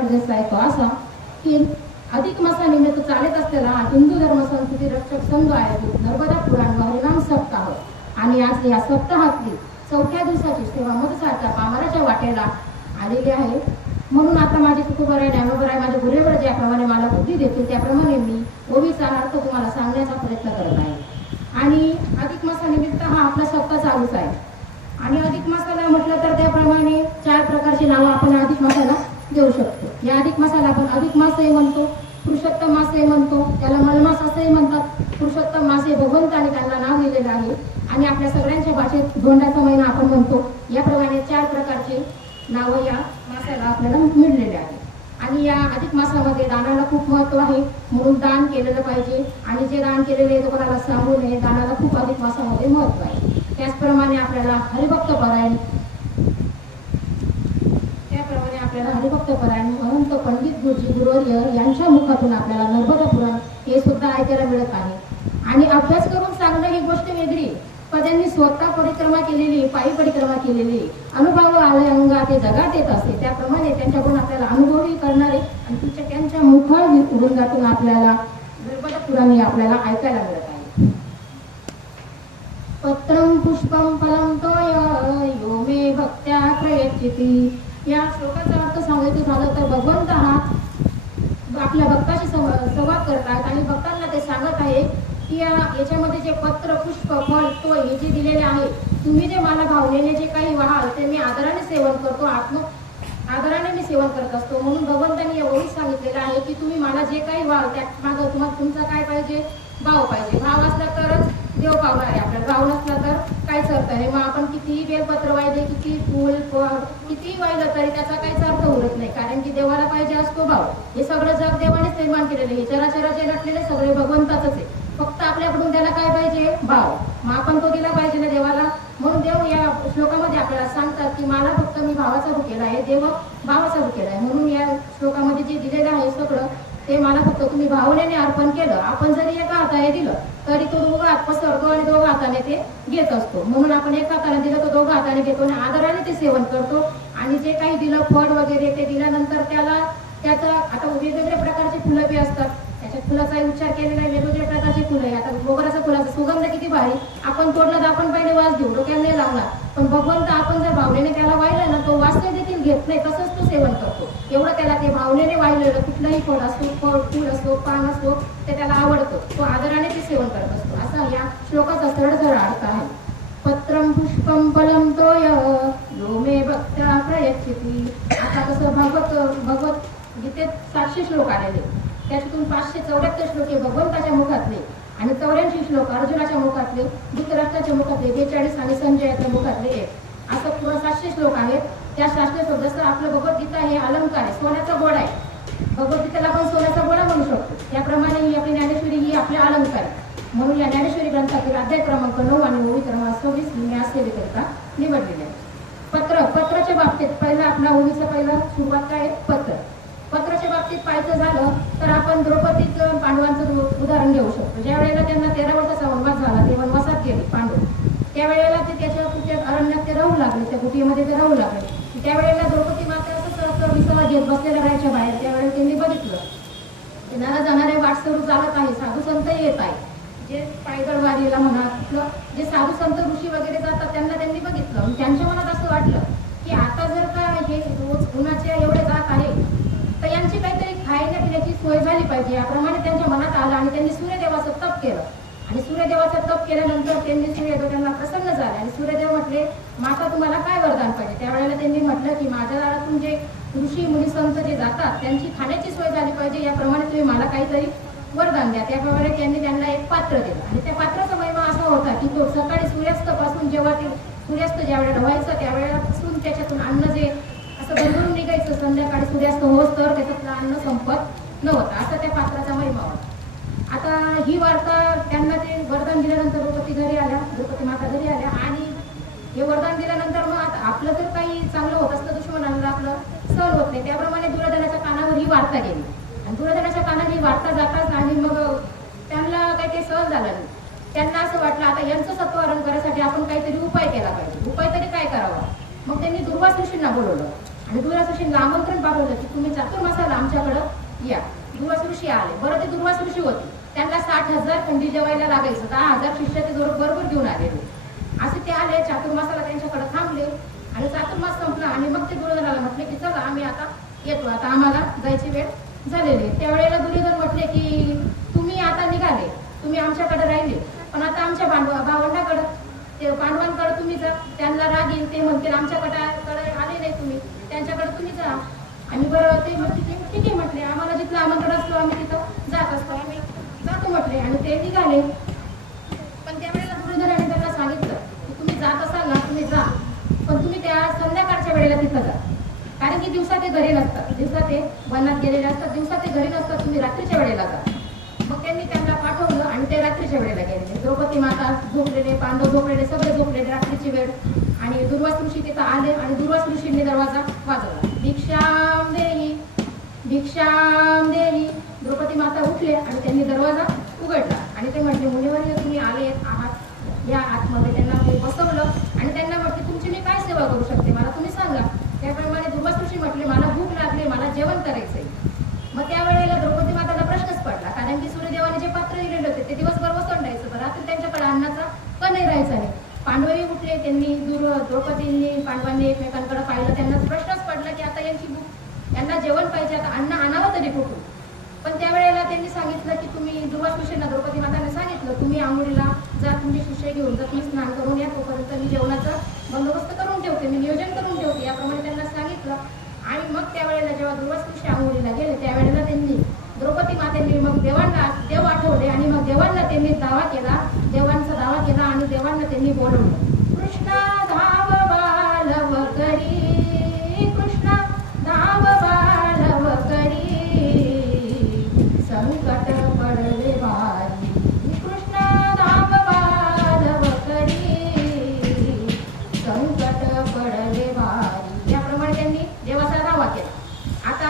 गरजेचा आहे तो असा की अधिक मासानिमित्त चालत असलेला हिंदू धर्म संस्कृती रक्षक संघ आयोजित नर्मदा पुराण व हरिनाम सप्ताह आणि आज या सप्ताहातली 4थ्या दिवसाची सेवा मदसाच्या पामराच्या वाटेला आलेली आहे. म्हणून आता माझे तुकोबर आहे, ज्ञानोबर आहे, माझे गुरुवर ज्याप्रमाणे मला बुद्धी देतील त्याप्रमाणे मी ओवीचा अर्थ तुम्हाला सांगण्याचा प्रयत्न करत आहे. आणि अधिक मासानिमित्त हा आपला सप्ताह चालूच आहे. आणि अधिक मासाला म्हटलं तर त्याप्रमाणे 4 प्रकारची नावं आपण अधिक मासाला देऊ शकतो. या अधिक मासाला आपण अधिक मासही म्हणतो, पुरुषोत्तम मासही म्हणतो, त्याला मलमास असंही म्हणतात. पुरुषोत्तम मास हे भगवंताने त्यांना नाव दिलेलं आहे आणि आपल्या सगळ्यांच्या भाषेत धोंडाचा महिना आपण म्हणतो. याप्रमाणे 4 प्रकारचे नावं या मासाला आपल्याला मिळलेले आहे. आणि या अधिक मासामध्ये दानाला खूप महत्व आहे, म्हणून दान केलेलं पाहिजे. आणि जे दान केलेले आहे कोणाला सांगू नये. दानाला खूप अधिक मासामध्ये महत्व आहे. त्याचप्रमाणे आपल्याला हरिभक्त परायण महंत पंडित गुरुजी गुरुवर्य यांच्या मुखातून आपल्याला नर्मदा पुराण हे सुद्धा ऐकायला मिळत आहे. आणि अभ्यास करून सांगणं ही गोष्ट वेगळी, पण त्यांनी स्वतः परिक्रमा केलेली, पायी परिक्रमा केलेली, अनुभव आले अंगा ते जगात येत असते. त्याप्रमाणे त्यांच्याकडून आपल्याला अनुभवही करणारे आणि त्यांच्या मुखातून आपल्याला नर्मदा पुराण हे आपल्याला ऐकायला मिळत आहे. पत्रम पुष्पम फलम तोय यो मे भक्त्या प्रयच्यति. या श्लोकाचा अर्थ सांगायचं झालं तर भगवंत हा आपल्या भक्ताशी संवाद करतात आणि भक्तांना ते सांगत आहे की याच्यामध्ये जे पत्र पुष्प फळ तो हे जे दिलेले आहे, तुम्ही जे मला भावनेने जे काही व्हाल ते मी आदराने सेवन करतो, आदराने मी सेवन करत असतो. म्हणून भगवंतांनी एवढंच सांगितलेलं आहे की तुम्ही मला जे काही व्हाल त्या मागं तुम्हाला तुमचा काय पाहिजे, भाव पाहिजे. भाव असला तरच देव पावणार आहे. आपल्याला भाव नसला तर काहीच अर्थ नाही. मग आपण कितीही बेलपत्र वाहिले, किती फूल फळ कितीही वाहिलं तरी त्याचा काहीच अर्थ उरत नाही, कारण की देवाला पाहिजे असतो भाव. हे सगळं जग देवानेच निर्माण केलेलं आहे. चराचर जे नटलेले सगळे भगवंताचंच आहे. फक्त आपल्याकडून त्याला काय पाहिजे, भाव. मग आपण तो दिला पाहिजे ना देवाला. म्हणून देव या श्लोकामध्ये आपल्याला सांगतात की मला फक्त मी भावाचा भुकेला आहे, देव भावाचा भुकेला आहे. म्हणून या श्लोकामध्ये जे दिलेलं आहे सगळं ते मला फक्त तुम्ही भावनेने अर्पण केलं. आपण जरी एका हाताने दिलं तरी तो दोघा हात पसरतो आणि दोघा हाताने ते घेत असतो. म्हणून आपण एका हाताने दिलं तर दोघा हाताने घेतो आणि आदराने ते सेवन करतो. आणि जे काही दिलं फळ वगैरे ते दिल्यानंतर त्याचा आता वेगवेगळ्या प्रकारचे फुलं बी असतात. त्याच्या फुलाचा उच्चार केलेला आहे, वेगवेगळ्या प्रकारची फुलं आहे. आता मोगऱ्याचा फुलाचा सुगंध किती भारी, आपण तोडलं तर आपण पहिले वास घेऊ, डोक्याला नाही लावणार. पण भगवंत आपण जर भावनेने त्याला वाहिलं ना तो वास देखील घेत नाही, तसंच तो सेवन करतो. एवढं त्याला ते भावनेने वाहिलेलं कुठलंही फळ असतो, फूल असतो, पान असतो, ते त्याला आवडतं. तो आदराने ते सेवन करत असतो. असा या श्लोकाचा सरळ अर्थ आहे. पत्रम पुष्पम फलम तोय यो मे भक्त्या प्रयच्यति. आता कसं भगवत गीतेत 700 श्लोक आलेले, त्याच्यातून 574 श्लोक हे भगवंताच्या मुखातले आणि 84 श्लोक अर्जुनाच्या मुखातले, धृतराष्ट्राच्या मुखातले 42 आणि संजयाच्या मुखातले 1, असं पूर्ण 700 श्लोक आहेत. त्या 700 श्लोक जसं आपलं भगवद्गीता हे अलंकार आहे, सोन्याचा गोळा आहे. भगवद्गीतेला आपण सोन्याचा गोळा म्हणू शकतो. त्याप्रमाणे ही आपली ज्ञानेश्वरी ही आपले अलंकार आहे. म्हणून या ज्ञानेश्वरी ग्रंथातील अध्याय क्रमांक 9 आणि ओवी क्रमांक 26 मी आज सेवेकरिता निवडलेले आहे. पत्राच्या बाबतीत पहिला आपला ओवीचा पहिला सुरुवात काय आहे, पत्र. पत्राच्या बाबतीत पाहायचं झालं तर आपण द्रौपदीचं पांडवांचं उदाहरण घेऊ शकतो. ज्या वेळेला त्यांना 13 वर्षाचा वनवास झाला, ते वनवासात गेले पांडव. त्यावेळेला ते त्याच्या कुठल्या अरण्यात ते राहू लागले, त्या कुटीमध्ये ते राहू लागले. त्यावेळेला द्रौपदी मात्र असं विसवा घेत बसलेल्या राहायच्या बाहेर. त्यावेळेला त्यांनी बघितलं येणारा जाणारे वाट सुरू चालत आहे, साधू संत येत आहे. जे पायदळ वारीला म्हणा, जे साधू संत ऋषी वगैरे जातात त्यांनी बघितलं आणि त्यांच्या मनात असं वाटलं की आता जर का हे रोज उन्हाचे एवढे जात आहे तर यांची काहीतरी खायला पिण्याची सोय झाली पाहिजे. याप्रमाणे त्यांच्या मनात आलं आणि त्यांनी सूर्यदेवाचं तप केलं. आणि सूर्यदेवाचं तप केल्यानंतर त्यांनी सूर्यदेव त्यांना प्रसन्न झाले आणि सूर्यदेव म्हटले, माता तुम्हाला काय वरदान पाहिजे. त्यावेळेला त्यांनी म्हटलं की माझ्या दारातून जे ऋषी मुनी संत जे जातात त्यांची खाण्याची सोय झाली पाहिजे, याप्रमाणे तुम्ही मला काहीतरी वरदान द्या. त्याप्रमाणे त्यांनी त्यांना एक पात्र दिलं आणि त्या पात्राचा महिमा असा होता की तो सकाळी सूर्यास्तापासून जेव्हा ते सूर्यास्त ज्या वेळेला व्हायचं त्यावेळेलापासून त्याच्यातून अन्न जे असं बंधून निघायचं, संध्याकाळी सूर्यास्त होत तर त्याच्यातलं अन्न संपत नव्हतं. असा त्या पात्राचा महिमा होता. आता ही वार्ता त्यांना ते वरदान दिल्यानंतर द्रौपदी माता घरी आल्या आणि हे वरदान दिल्यानंतर मग आता आपलं जर काही चांगलं होत असतं दुश्मनाला आपलं सहन होत नाही. त्याप्रमाणे दुर्योधनाच्या कानावर ही वार्ता गेली आणि दुर्योधनाच्या कानावर ही वार्ता जाताच आणि मग त्यांना काही ते सहन झालं नाही. त्यांना असं वाटलं आता यांचं सत्वहरण करण्यासाठी आपण काहीतरी उपाय केला पाहिजे. उपाय तरी काय करावा. मग त्यांनी दुर्वास ऋषींना बोलवलं आणि दुर्वास ऋषींना आमंत्रण पाठवलं की तुम्ही चातुर्मासाला आमच्याकडं या. दुर्वास ऋषी आले. बरं, ते दुर्वास ऋषी होते, त्यांना 60,000 खंडी जेवायला लागायचं. 10,000 शिष्य ते बरोबर घेऊन आलेले. असे ते आले, चातुर्मासाला त्यांच्याकडे थांबले आणि चातुर्मास संपला आणि मग ते दुर्योधनाला म्हटले की चला आम्ही आता येतो, आता आम्हाला जायची वेळ झालेली. त्यावेळेला दुर्योधन म्हटले की तुम्ही आता निघाले, तुम्ही आमच्याकडे राहिले, पण आता आमच्या भावंडाकडे ते पांडवांकडे तुम्ही जा, त्यांना राग येईल, ते म्हणतील आमच्याकडे आले नाही तुम्ही, त्यांच्याकडे तुम्ही जा. आणि बरं ते म्हटले ठीक आहे म्हटले, आम्हाला जिथलं आमंत्रण असतो आम्ही तिथं जात असतो, आम्ही जातो म्हटले. आणि ते निघाले. पण त्यावेळेला दुर्योधनाने त्यांना सांगितलं की तुम्ही जात असाल ना, तुम्ही जा, पण तुम्ही त्या संध्याकाळच्या वेळेला तिथं जा, कारण की दिवसा ते घरी नसतात, दिवसा ते वनात गेलेले असतात, दिवसा ते घरी नसतात, तुम्ही रात्रीच्या वेळेला जा. मग त्यांनी त्यांना पाठवलं आणि ते रात्रीच्या वेळेला गेले. द्रौपदी माता झोपलेले, पांडव झोपलेले, सगळे झोपलेले, रात्रीची वेळ. आणि दुर्वास ऋषी तिथं आले आणि दुर्वास ऋषींनी दरवाजा वाजवला, भिक्षाम देई, भिक्षाम देई. द्रौपदी माता उठले आणि त्यांनी दरवाजा उघडला आणि ते म्हटले मुनिवर्य तुम्ही आले आहात या आतमध्ये. त्यांना ते बसवलं आणि त्यांना म्हटले तुमची मी काय सेवा करू शकते, मला तुम्ही सांगा. त्याप्रमाणे दुर्वास ऋषी म्हटले मला भूक लागली, मला जेवण करायचंय. मग त्यावेळेला द्रौपदी माताला प्रश्नच पडला, कारण की सूर्यदेवाने जे पात्र दिलेले होते ते दिवसभर वसंडायचं, तर रात्री त्यांच्याकडे अन्नाचा पण नाही राहायचा नाही. पांडवही उठले, त्यांनी द्रौपदींनी पांडवांनी एकमेकांकडे पाहिलं, त्यांना प्रश्नच पडला की आता यांची भूक, यांना जेवण पाहिजे, आता अन्न आणावं तरी कुठून. पण त्यावेळेला त्यांनी सांगितलं की तुम्ही दुर्वास ऋषींना द्रौपदी माताने सांगितलं तुम्ही आंघोळीला जा, तुमचे शिष्य घेऊन जा, तुम्ही स्नान करून या, तोपर्यंत मी जेवणाचा बंदोबस्त करून ठेवते, मी नियोजन करून ठेवते. याप्रमाणे त्यांना सांगितलं. आणि मग त्यावेळेला जेव्हा दुर्वास ऋषी आंघोळीला गेले त्यावेळेला त्यांनी द्रौपदी मातेंनी मग देव आठवले आणि मग देवांना त्यांनी दावा केला, देवांचा दावा केला आणि देवांना त्यांनी बोलवलं. कृष्णा धाव बालव करी, कृष्णा धाव बालव करी, संकट पडले वारी, कृष्णा धाव बालव करी, संकट पडले वारी. याप्रमाणे त्यांनी देवाचा दावा केला. आता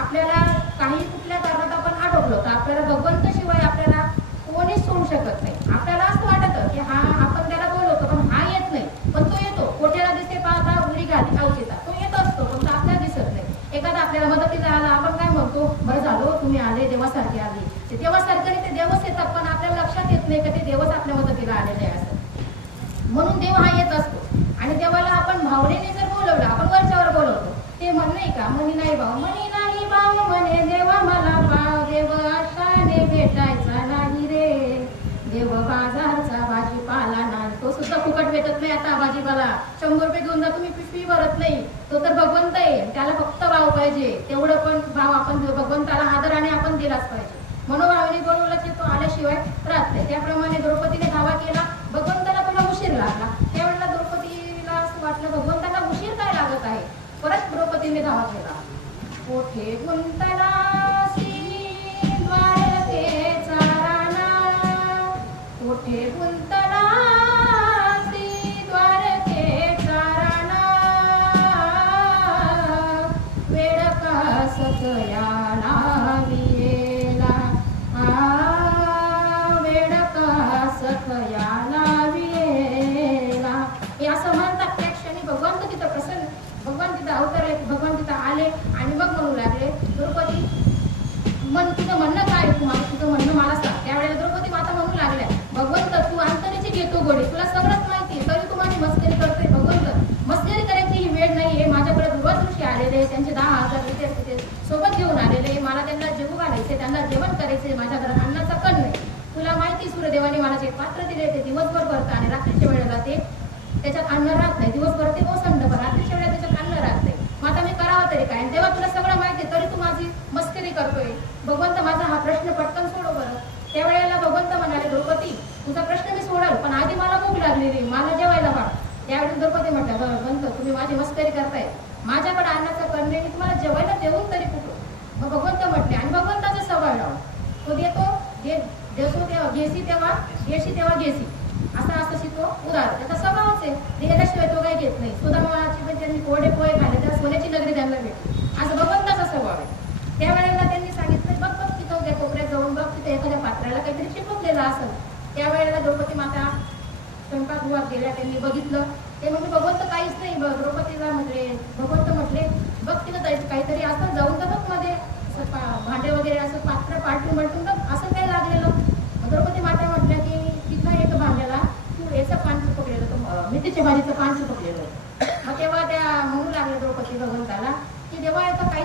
आपल्याला काही कुठल्या कारणात आपण अडकलो तर आपल्याला भगवंत शिवाय आपल्याला कोणीच सोडू शकत नाही. आपल्याला असं वाटतं की हा आपण त्याला बोलवतो पण हा येत नाही, पण तो येतो. कोट्याला दिसते पाहता उडी घाली अवचिता, तो येत असतो पण तो आपल्याला दिसत नाही. एखादा आपल्याला मदतीला आला आपण काय म्हणतो, बरं झालो तुम्ही आले, देवासारखे आले. ते देवासारखे ते देवच येतात, पण आपल्याला लक्षात येत नाही का ते देवच आपल्या मदतीला आलेले आहे असं. म्हणून देव हा येत असतो. आणि देवाला आपण भावनेने जर बोलवलं, आपण वरच्यावर बोलवतो, ते म्हण नाही का, मनी नाही भाव, मनी नाही भाव म्हणे देवा मला पाव, देव आशाने भेटायचा नाही रे, देव बाजारचा भाजीपाला नाही, तो सुद्धा फुकट भेटत नाही. आता भाजीपाला 100 रुपये घेऊन जा तुम्ही, पिशवी भरत नाही. तो तर भगवंत आहे, त्याला फक्त भाव पाहिजे, तेवढं पण भाव आपण भगवंताला आदराने आपण दिलाच पाहिजे. मनोभावाने बोलवलं की तो आल्याशिवाय राहत नाही. त्याप्रमाणे द्रौपदीने दावा केला, भगवंताला तुला उशीर लागला. त्यावेळेला द्रौपदीला असं वाटलं भगवंताला उशीर काय लागत आहे. परत द्रौपदीने दावा केला, कोठे गुंतलासी द्वारकेचा राणा, कोठे गुंतलासी द्वारकेचा राणा, वेळ का सकयाला वियेला, वेळ का सकयाला वियेला. हे असं म्हणतात. त्या क्षणी भगवंत तिथं प्रसन्न, भगवान तिथं अवतरले, भगवान तिथं आले आणि मग म्हणू लागले, द्रौपदी मन तुझं म्हणणं काय, तुझं म्हणणं मला सांग. त्यावेळेला द्रौपदी माता म्हणू लागल्या, भगवंत तू अंतरेची घेतो गोडी, तुला सगळंच माहिती, तरी तू माझी मस्करी करतोय. भगवंत मस्करी करायची ही वेळ नाहीये, माझ्याकडे दुर्वास ऋषी आलेले, त्यांचे 10,000 तिथे सोबत घेऊन आलेले, मला त्यांना जेवू घालायचे, त्यांना जेवण करायचे, माझ्या घरात अन्नाचा कण नाही. तुला माहिती सूर्यदेवाने मला जे पात्र दिले ते दिवसभर भरतं आणि रात्रीच्या वेळेला ते त्याच्यात अन्न राहत नाही. दिवसभर ते ओसंड, पण रात्रीच्या वेळेला त्याच्यात अन्न राहत नाही. मग आता मी करावं तरी काय. तेव्हा तुला सगळं माहिती तरी तू माझी मस्करी करतोय. भगवंत माझा हा प्रश्न पटकन सोडव बरं. त्यावेळेला भगवंत म्हणाले, द्रौपदी तुझा प्रश्न मी सोडाल, पण आधी मला भूक लागलेली, मला जेवायला वाट. त्यावेळेस द्रौपदी म्हटलं, भगवंत तुम्ही माझी मस्करी करताय, माझ्याकडे अन्नाचा करणे, मी तुम्हाला जेवायला देऊन तरी कुठं. मग भगवंत म्हटले, आणि भगवंताचा स्वभाव लावून तो देतो, देसो तेव्हा घेसी, तेव्हा घेशी तेव्हा घेसी, असा तो उदार त्याचा स्वभावच आहे. दिल्याशिवाय तो काही घेत नाही. सुदामाची पण त्यांनी कोरडे पोहे खाल्ले, त्याला सोन्याची नगरी त्यांना भेटली, असं भगवंताचा स्वभाव आहे. त्यावेळेला त्यांनी सांगितलं, बघ तिथं त्या कोपऱ्यात जाऊन बघ, तिथे एखाद्या पात्राला काहीतरी चिपकलेलं असेल. त्यावेळेला द्रौपदी माता स्वयंपाकगृहात गेल्या, त्यांनी बघितलं, ते म्हणजे भगवंत काहीच नाही. द्रौपदीला म्हटले, भगवंत म्हटले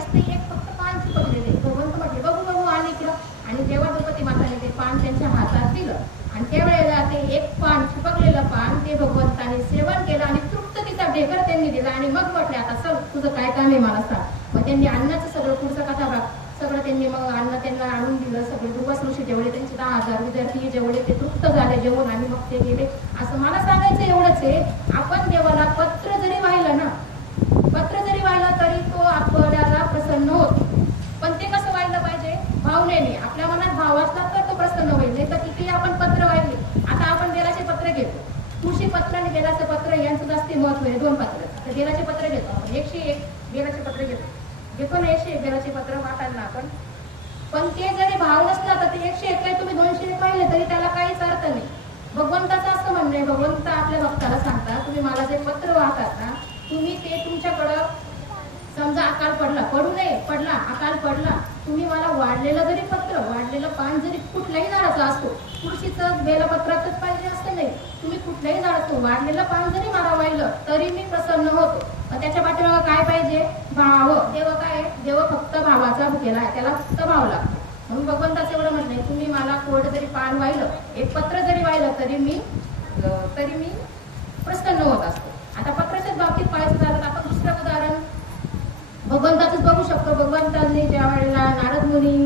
काहीच नाही, एक फक्त पान चिपकलेले. भगवंत म्हटले बघू बघू आणि इकडं, आणि जेव्हा द्रौपदी माताने ते पान त्यांच्या हातात दिलं आणि त्यावेळेला ते एक पान चिपकलेलं पान ते भगवंताने सेवन केलं आणि तृप्ततेचा ढेकर त्यांनी दिला आणि मग म्हटले आता चल तुझं काय काम आहे मला सांग. मग त्यांनी अन्नाचं सगळं पुढचा कथा भाग सगळं त्यांनी मग अन्न त्यांना आणून दिलं. सगळे दुर्वास ऋषी जेवढे त्यांचे 10,000 विद्यार्थी जेवढे ते तृप्त झाले जेवण आणि मग ते गेले. असं मला सांगायचं एवढंच आहे, आपण देवाला पत्र जरी वाहिलं ना, पत्र जरी वाहिलं तरी तो आपल्याला प्रसन्न होतो. पण ते कसं वाहिलं पाहिजे? भावनेने. आपल्या मनात भाव असला तर तो प्रसन्न होईल, नाही तर किती आपण पत्र वाहिले. आता आपण बेलाचे पत्र घेतो, तुळशी पत्र आणि बेलाचं पत्र यांचं जास्ती महत्व आहे. 2 पत्र. तर बेलाचे पत्र घेतो आपण, 101 बेलाचे पत्र घेतो ना, 101 बेलाचे पत्र वाटायला आपण. पण ते जरी भाव नसला तर ते 101 काय तुम्ही 201 पाहिले तरी त्याला काहीच अर्थ नाही. भगवंताचं असं म्हणणं आहे, भगवंत आपल्या भक्ताला सांगता तुम्ही मला जे पत्र वाहतात ना, तुम्ही ते तुमच्याकडं समजा अकाल पडला, पडू नये, पडला अकाल पडला, तुम्ही मला वाढलेलं जरी पत्र, वाढलेलं पान जरी कुठल्याही झाडाचं असतो, तुळशीचं बेलपत्राचंच पाहिजे असं नाही, तुम्ही कुठल्याही झाडाचं वाढलेलं पान जरी मला वाहिलं तरी मी प्रसन्न होतो. मग त्याच्या पाठीमागं काय पाहिजे? भाव. देव काय? देव फक्त भावाचा भुकेला आहे, त्याला फक्त भाव लागतो. म्हणून भगवंताचं एवढं म्हटलंय, तुम्ही मला कोरडं जरी पान वाहिलं, एक पत्र जरी वाहिलं तरी मी प्रसन्न होत असतो. आता पत्राच्याच बाबतीत पाहायचं झालं तर आपण दुसरं उदाहरण भगवंताचंच बघू शकतो. भगवंतांनी ज्या वेळेला नारद मुनी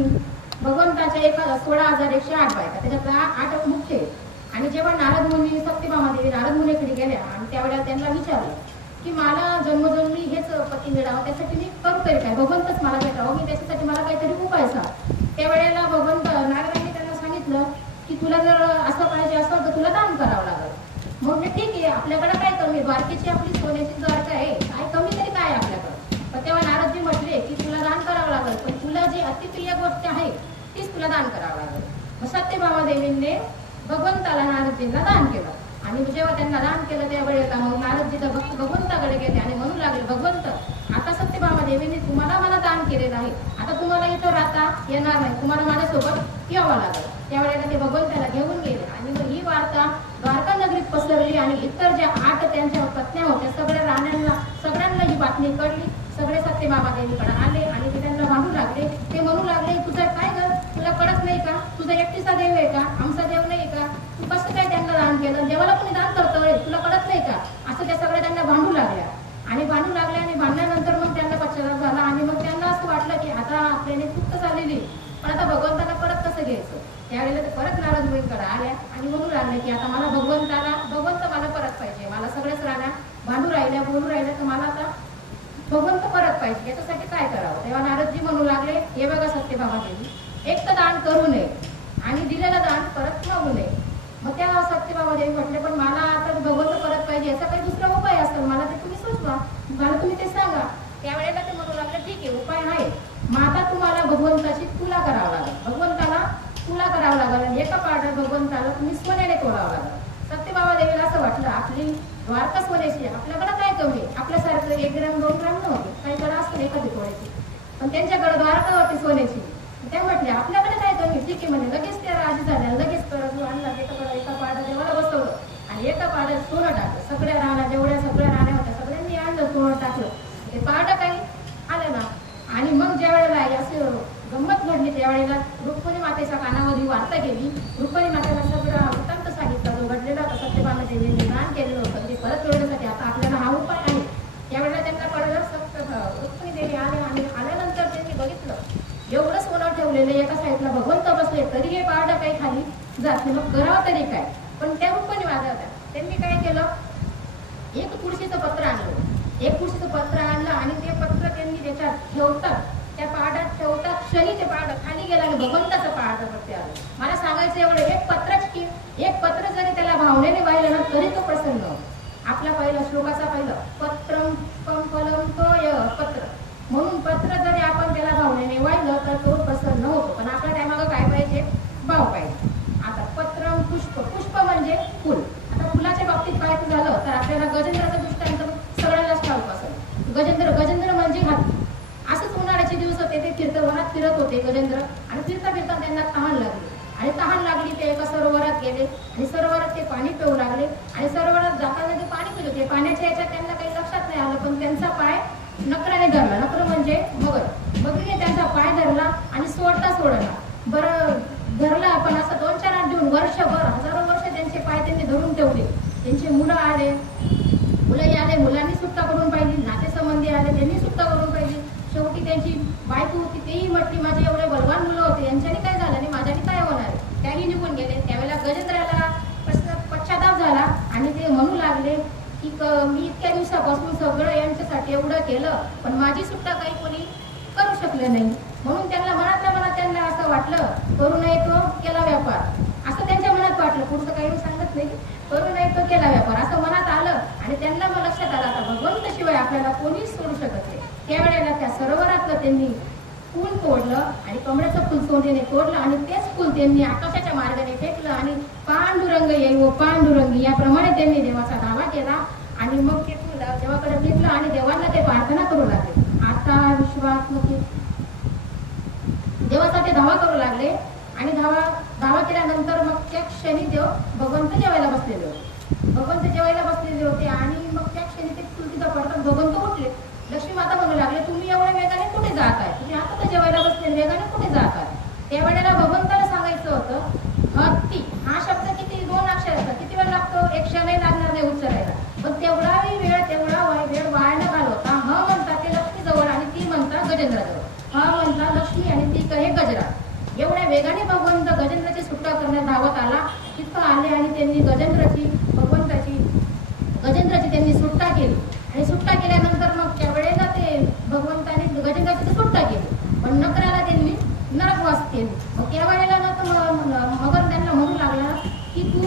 भगवंताच्या 16,108 बायका, त्याच्यातला 8 मुख्य आहेत. आणि जेव्हा नारद मुनी सत्यभामादेवी नारद मुनीकडे गेल्या आणि त्यावेळेला त्यांना विचारलं की मला जन्मजन्मी हेच पती मिळावं, त्यासाठी मी करू तरी काय? भगवंतच मला भेटावं, मी त्याच्यासाठी मला काहीतरी उपाय सांग. त्यावेळेला भगवंत नारदांनी त्यांना सांगितलं की तुला जर असं पाहिजे असेल तर तुला दान करावं लागेल. म्हणजे ठीक आहे, आपल्याकडे काय कमी? द्वारकेची आपली सोन्याची द्वारका आहे, काय कमी तरी काय आपल्याकडं? पण तेव्हा नारदजी म्हटले की तुला दान करावं लागेल, पण तुला जी अतिप्रिय गोष्ट आहे तीच तुला दान करावं लागेल. मग सत्यभामादेवींनी भगवंताला नारदजींना दान केलं. आणि जेव्हा त्यांना दान केलं त्यावेळेला मग नारदजी तर भगवंताकडे गेले आणि म्हणू लागले, भगवंत आता सत्यभामादेवींनी तुम्हाला मला दान केलेलं आहे, आता तुम्हाला इथं राहता येणार नाही, तुम्हाला माझ्यासोबत यावं लागेल. त्यावेळेला ते भगवंताला घेऊन गेले आणि मग ही वार्ता द्वारका नगरीत पसरली आणि इतर ज्या 8 त्यांच्या पत्न्या होत्या सगळ्यांना ही बातमी कळली. सगळे सत्यभामादेवीकडे आले आणि ते त्यांना भांडू लागले. ते म्हणू लागले, तुझं काय ग, तुला कळत नाही का? तुझा एकटीचा देव आहे का? आमचा देव नाही का? तू कसं काय त्यांना दान केलं? देवाला कोणी दान करतोय, तुला कळत नाही का? असं त्या सगळ्या त्यांना भांडू लागल्या आणि भांडल्यानंतर मग त्यांना पश्चाताप झाला आणि मग त्यांना असं वाटलं की आता आपल्याने चूक झालेली, पण आता भगवंताला परत कसं घ्यायचं? त्यावेळेला ते परत नारद मुनींकडे आल्या आणि म्हणू लागले की आता मला भगवंत मला परत पाहिजे, मला सगळ्याच राण्या भांडू राहिल्या, बोलू राहिल्या, तर मला आता भगवंत परत पाहिजे, याच्यासाठी काय करावं? तेव्हा नारदजी म्हणू लागले, हे बघा सत्यभामादेवी, एक तर दान करू नये आणि दिलेलं दान परत मागू नये. मग त्या सत्यभामादेवी म्हटले, पण मला आता भगवंत परत पाहिजे, याचा काही दुसरा उपाय असेल, मला ते तुम्ही सुचवा, मला तुम्ही ते सांगा. त्यावेळेला ते म्हणू लागले, ठीक आहे, उपाय आहे. मग आता तुम्हाला भगवंताची तुला करावं लागेल, भगवंताला तुला करावं लागेल आणि एका पाठात भगवंताला तुम्ही सोन्याने तोडावं लागेल. सत्यभामादेवीला असं वाटलं, आपली द्वारका सोन्याची, आपल्याकडे काय कमी? आपल्यासारखं 1 ग्रॅम 2 ग्रॅम नव्हते, काहीकडे असतं एखादी तोड्याची, पण त्यांच्याकडे द्वारका होती सोन्याची. त्या म्हटल्या आपल्याकडे काय कमी? ठीक आहे म्हणे. लगेच त्या राजी झाल्या, लगेच परत आणला एका पाड्या देवाला बसवलं आणि एका पाड्यात सोनं टाकलं. सगळ्या राण्या होत्या, सगळ्यांनी आणलं, सोनं टाकलं. ते पाड्या काही आलं ना. आणि मग ज्या वेळेला अशी गंमत घडली त्यावेळेला रुक्मिणी मातेच्या कानामध्ये वार्ता गेली. रुक्मिणी मातेला सगळं वृत्तांत सांगितलं, जो घडलेला होता, सत्यभामादेवींनी दान केलेलं होतं ते परत मिळवण्यासाठी आता आपल्याला हा उपाय आहे. त्यावेळेला त्यांना कळलं, रुक्मिणी देवी आले आणि आल्यानंतर त्यांनी बघितलं एवढं सोनं ठेवलेलं, एका साईडला भगवंत बसले तरी हे पारडं काही खाली जात नाही, मग करावं तरी काय? पण त्या रुक्मिणी माझ्या होत्या, त्यांनी काय केलं, एक तुळशीचं पत्र आणलं आणि ते पत्र त्यांनी त्याच्यात ठेवतात, त्या पहाडात ठेवतात क्षणी ते पहाड खाली गेला आणि भगवंताचं पहाडावरती आलं. मला सांगायचं एवढं, एक पत्र जरी त्याला भावनेने वाहिलं ना तरी तो प्रसन्न होतो. आपला पहिला श्लोकाचा पहिलं पत्रम फलम तोय पत्र, म्हणून पत्र जरी आपण त्याला भावनेने वाहिलं तर तो प्रसन्न होतो. पण आपल्या टायमाला काय पाहिजे? भाव पाहिजे. आता पत्रम पुष्प म्हणजे फुल. आता फुलाच्या बाबतीत पाहायचं झालं तर आपल्याला गजेंद्राचा दृष्टांत सगळ्यांनाच ठाऊक असेल. गजेंद्र म्हणजे हात. असंच उन्हाळ्याचे दिवस होते, ते वनात फिरत होते गजेंद्र आणि फिरता त्यांना तहान लागली ते एका सरोवरात गेले आणि सरोवरात ते पाणी पिऊ लागले आणि सरोवरात जाताना ते पाणी पित होते. पाण्याच्या याच्यात त्यांना काही लक्षात नाही आलं, पण त्यांचा पाय नकराने धरला. नकर म्हणजे मगर. तेही म्हटली माझे एवढे बलवान मुलं होते, यांच्याने काय झालं नाही, माझ्याने काय होणार आहे. त्याही निघून गेले. त्यावेळेला गजेंद्राला पश्चाताप झाला आणि ते म्हणू लागले की मी इतक्या दिवसापासून सगळं यांच्यासाठी एवढं केलं, पण माझी सुट्टा काही कोणी करू शकलं नाही. म्हणून त्यांना मनातल्या मनात त्यांना असं वाटलं, करू नये तो केला व्यापार, असं त्यांच्या मनात वाटलं. पुढचं काही सांगत नाही, करू नये तो केला व्यापार असं मनात आलं. आणि त्यांना मग लक्षात आलं, आता भगवंताशिवाय आपल्याला कोणीच सोडू शकत नाही. त्यावेळेला त्या सरोवरातलं त्यांनी फूल तोडलं आणि कमळाचं फुल सोनेने तोडलं आणि तेच फुल त्यांनी आकाशाच्या मार्गाने फेकलं आणि पांडुरंग येई व पांडुरंग याप्रमाणे त्यांनी देवाचा दावा केला. आणि मग ते फुल देवाकडे फेकलं आणि देवांना ते प्रार्थना करू लागले. आता विश्वात्मकी देवाचा धावा करू लागले. आणि धावा केल्यानंतर मग त्या क्षणी देव भगवंत जेवायला बसलेले होते. भगवंत जेवायला बसलेले होते आणि मग त्या क्षणी ते फुल तिथं पडतात. भगवंत उठले. लक्ष्मी माता म्हणू लागले, तुम्ही एवढ्या वेगाने कुठे जात आहे, तुम्ही आता तर जेवायला बसले, वेगाने कुठे जात आहे. त्यावेळेला भगवंताला सांगायचं होतं हत्ती हा शब्द किती 2 अक्षर असतात, किती वेळ लागतो, 1 क्षणही लागणार नाही उच्चारायला. पण तेवढा वेळ वाया न घालवता ह म्हणता ते लक्ष्मी जवळ आणि ती म्हणता गजेंद्राजवळ. ह म्हणता लक्ष्मी आणि ती कहे गजरा. एवढ्या वेगाने भगवंत गजेंद्राची सुटका करण्यात धावत आला. तिथं आले आणि त्यांनी गजेंद्राची त्यांनी सुटका केली. आणि सुटका केल्यानंतर मग त्यावेळेला ते भगवंताने गजेंद्राची सुटका केली, पण नकराला त्यांनी नरकवास केली. मग त्यावेळेला मगर त्यांना म्हणू लागला की तू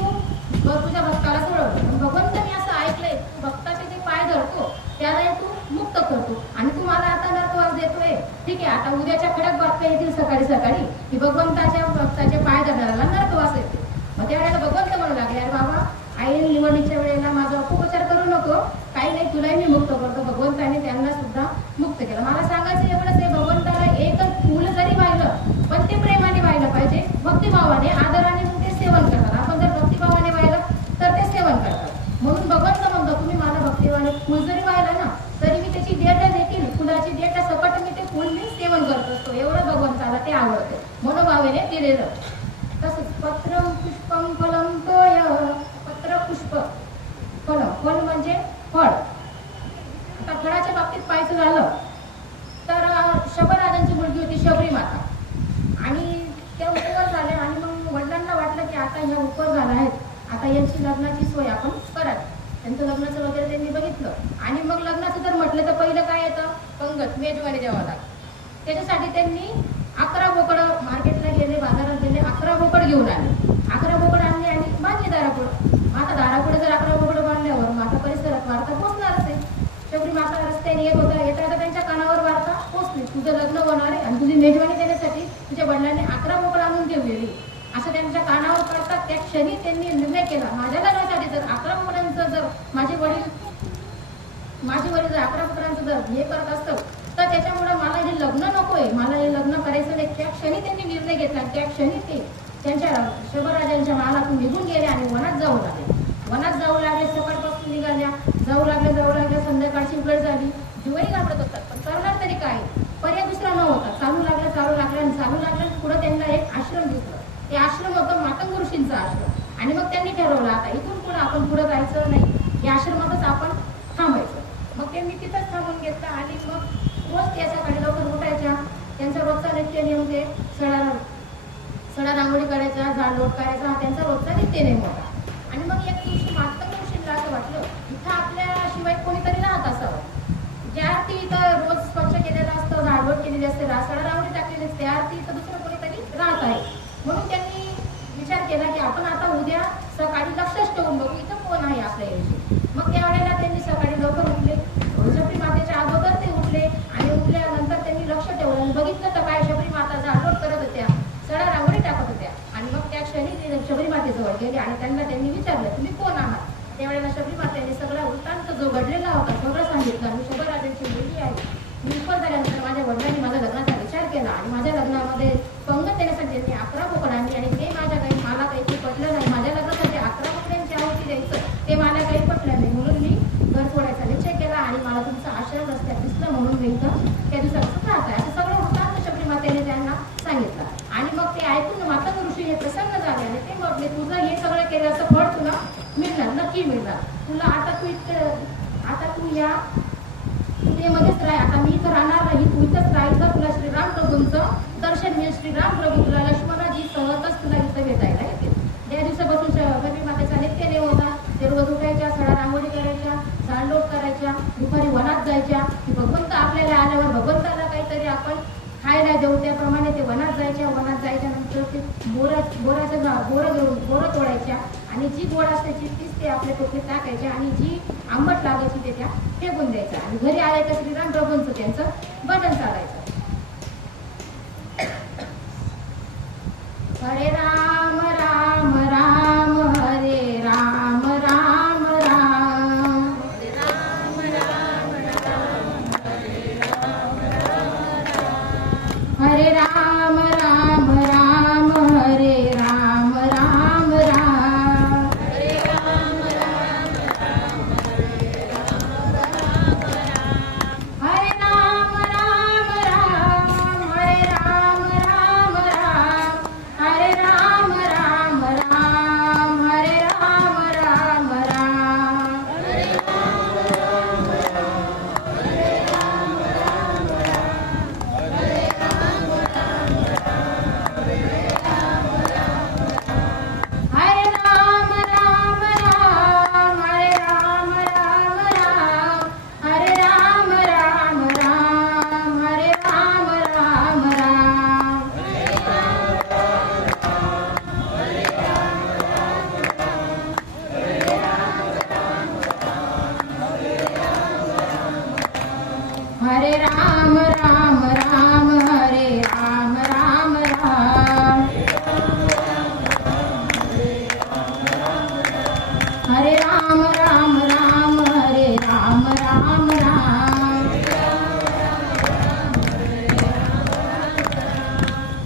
तुझ्या भक्ताला सोडवलं. भगवंत मी असं ऐकलंय, तू भक्ताचे जे पाय धरतो त्याला तू मुक्त करतो आणि तू मला आता नरकवास देतोय. ठीक आहे, आता उद्याच्या खडक बातम्या येतील सकाळी की भगवंताच्या भक्ताचे पाय धरणाऱ्याला नरकवास येते. मग त्यावेळेला भगवंत म्हणू लागले, अरे बाबा आई निवडणीच्या वेळेला माझा अपप्रचार करू नको, काही नाही, तुलाही मी मुक्त करतो. भगवंताने त्यांना सुद्धा मुक्त केलं. मला सांगायचं एवढंच आहे, भगवंताला एकच फूल जरी वाहिलं पण ते प्रेमाने वाहिलं पाहिजे, भक्तिभावाने आदराने ते सेवन करतात. आपण जर भक्तिभावाने वाहिलं तर ते सेवन करतात. म्हणून भगवंत म्हणतो, तुम्ही मला भक्तिभावाने फूल जरी वाहिलं ना तरी मी त्याची देठ देखील, फुलाची देठ सकट मी ते फूल मी सेवन करत असतो. एवढं भगवंताला ते आवडते, मनोभावेने दिलेलं. तसंच पत्रम पुष्पम फलम तोय, पत्र पुष्प फल, फल म्हणजे फळ. आता फळाच्या बाबतीत पाहायचं झालं तर शबराजांची मुलगी होती शबरी माता आणि त्या उपवास झाल्या. आणि मग वडिलांना वाटलं की आता ह्या उपवास झाला आहेत, आता यांची लग्नाची सोय आपण करावी. त्यांचं लग्नाचं वगैरे त्यांनी बघितलं आणि मग लग्नाचं जर म्हटलं तर पहिलं काय येतं, पंगत, मेजवानी द्यावा लागतं. त्याच्यासाठी त्यांनी 11 बोकडं मार्केटला गेले, बाजारात गेले, 11 बोकड घेऊन आले. 11 बोकड आणले आणि बांधले दारापुढं. आता दारापुढे जर 11 बोकडं बांधल्यावर माता परिसरात वार्ता पोचणारच आहे. शेवटी माता रस्त्याने येत होता, येता त्यांच्या कानावर वार्ता पोचली, तुझं लग्न होणार आहे आणि तुझी मेजवानी देण्यासाठी तुझ्या वडिलांनी 11 बोकड आणून ठेवलेली. असं त्यांच्या कानावर पडतात. त्या क्षणी त्यांनी निर्णय केला, माझ्या लग्नासाठी जर 11 बोकडांचं जर माझे वडील जर 11 बोकडांचं जर हे करत असतं तर त्याच्यामुळे मला हे लग्न नकोय, मला हे लग्न करायचं नाही. त्या क्षणी त्यांनी निर्णय घेतला. त्या क्षणी ते त्यांच्या शबराजांच्या महालातून निघून गेले आणि वनात जाऊ लागले. सकाळपासून निघाल्या, जाऊ लागले. संध्याकाळची वेळ झाली. जीवही घाबरत होतात, पण करणार तरी काय, पर्याय दुसरा न होता. चालू लागलं. पुढे त्यांना एक आश्रम दिसलं. ते आश्रम होतं मातंग ऋषींचा आश्रम. आणि मग त्यांनी ठरवलं, आता इथून पुढे आपण पुढे जायचं नाही, या आश्रमातच आपण थांबायचं. मग त्यांनी तिथंच थांबून घेतलं. आणि मग रोज त्या सकाळी लवकर उठायच्या. त्यांचा रोजचा नित्य नियम ते सडा रांगोळी करायचा, झाड लोट करायचा, हा त्यांचा रोजचा नित्य नियम होता. आणि मग एक दिवशी मातंग ऋषींना असं वाटलं, इथं आपल्याशिवाय कोणीतरी राहत असावं. ज्या अर्थी इथं रोज स्वच्छ केलेलं असतं, झाडलोट केलेली असते, सडा रांगोळी टाकलेली असते, त्या अर्थी इथं दुसरं कोणीतरी राहत आहे. म्हणून त्यांनी विचार केला की आपण आता उद्या सकाळी लक्षच ठेवून बघू इथं कोण आहे आपल्या ऐवजी. मग त्यावेळेला त्यांनी सकाळी लवकर उठले. शबरी मातेच्या अगोदर ते उठले आणि उठल्यानंतर त्यांनी लक्ष ठेवलं आणि बघितलं तर काय, शबरी माता झाडलोट करत होत्या, सडा रांगोळी टाकत होत्या. आणि मग त्या क्षणी ते शबरी मातेजवळ गेले आणि त्यांनी विचारलं, तुम्ही कोण आहात. त्यावेळेला शबरी मातेने सगळा वृत्तांत जो घडलेला होता सगळं सांगितलं. मी शबराजांची मुलगी आहे. मी उपवास झाल्यानंतर माझ्या वडिलांनी माझ्या लग्नाचा विचार केला आणि माझ्या लग्नामध्ये पंगत देण्यासाठी त्यांनी 11 बोकड आणली आणि ते मला काही पटलं नाही. माझ्या लग्नासाठी 11 बोकड्यांची आहुती द्यायचं ते मला काही पटलं नाही. म्हणून मी घर सोडायचा निश्चय केला आणि मला तुमचा आश्रम रस्त्यात दिसलं म्हणून मी इथं त्या दिवसापासून राहत आहे. असं सगळं वृत्तांत शबरी मातेने त्यांना सांगितलं. आणि मग ते ऐकून मातंग ऋषी हे प्रसन्न झाले आणि ते म्हटले, तुझं हे सगळं केलं असं फळ तुला मिळणार, नक्की मिळणार तुला. आता तू या मध्येच राह, आता मी इथं राहणार नाही, तू इथंच राहायचं. तुला श्रीराम प्रभूंचं श्रीराम प्रभू तुला लक्ष्मणाजी सहजच तुला इथं भेटायला येते. त्या दिवसापासून शबरी मातेचा नित्य नियम होता. ते रोज उठायच्या, सडा रांगोळी करायच्या, झाडलोट करायच्या, दुपारी वनात जायच्या की भगवंत आपल्याला आल्यावर भगवंताला काहीतरी आपण खायला देऊ. त्याप्रमाणे ते वनात जायच्या. वनात जायच्या नंतर ते बोरं तोडायच्या आणि जी गोड असायची तीच ते आपल्या टोपलीत टाकायच्या आणि जी आंबट लागायची ते त्या फेकून द्यायच्या. आणि घरी आले तर श्रीराम प्रभूंचं त्यांचं भजन चालायचं. हरे राम राम राम हरे राम राम राम. हरे राम राम राम हरे राम राम राम. हरे राम राम राम हरे राम राम राम. हरे राम राम राम हरे राम राम राम. हरे राम राम राम हरे राम राम राम. हरे राम राम राम हरे राम राम राम. हरे राम राम राम हरे राम राम राम. हरे राम राम राम हरे राम राम राम.